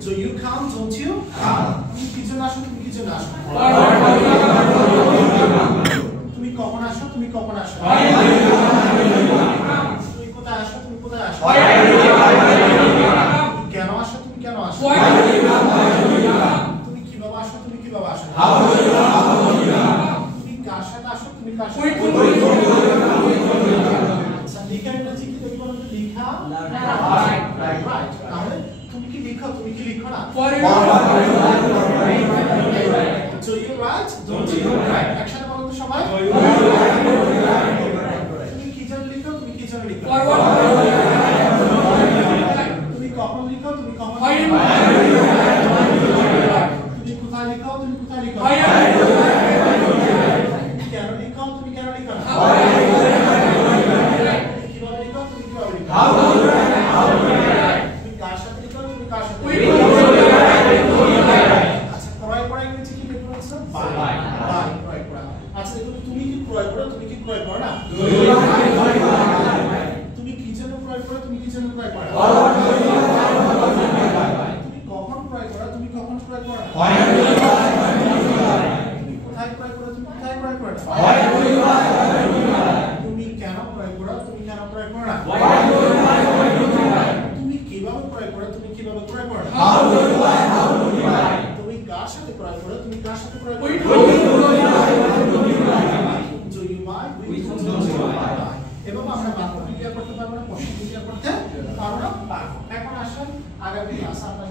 So you come, don't you? তুমি কি জন্য আসো? তুমি কি জন্য আসো? তুমি কখন আসো? তুমি কখন আসো? তুমি কোথায় আসো? তুমি কোথায় আসো? তুমি কেন আসো? তুমি কেন আসো? তুমি কিভাবে আসো? তুমি কিভাবে আসো? তুমি কার সাথে আসো? তুমি কার সাথে? আচ্ছা, লিখা ইংরেজি কি দেখবো? লিখা, রাইট। তাহলে তুমি কি লিখো? তুমি কি লিখো না? So you write, don't you? একসাথে বলো তো সবাই। তুমি কি জন্য লিখো? তুমি কি জন্য লিখো? তুমি কখন লিখো? তুমি কখন লিখো? তুমি কোথায় লিখো? তুমি কোথায় লিখো? তুমি কেন লিখো? তুমি কেন লিখো না? তুমি কিভাবে লিখো? তুমি কিভাবে লিখো? তুমি কার সাথে লিখো? তুমি কার সাথে লিখো? আচ্ছা, ক্রয় করা ইংরেজি কি বের করেছো? বাই। ক্রয় করা। আচ্ছা, দেখো তুমি কি ক্রয় করো? তুমি কি ক্রয় করো না? তুমি কি জন্য ক্রয় করো? তুমি কি জন্য ক্রয় করো? তুমি কখন ক্রয় করো? তুমি কখন ক্রয় করো? তুমি কোথায় ক্রয় করো? তুমি কোথায় ক্রয় করো? তুমি কেন ক্রয় করো? তুমি কেন ক্রয় করো না? তুমি কিভাবে ক্রয় করো? তুমি কিভাবে ক্রয় করো? তুমি কার সাথে ক্রয় করো? তুমি কার সাথে ক্রয় করো? Do you buy? With whom do you buy? এবং আমরা বাক্য ক্রিয়া করতে পারবো না, প্রশ্ন ক্রিয়া করতে পারবো না। এখন আসুন আগামী ক্লাসে আমরা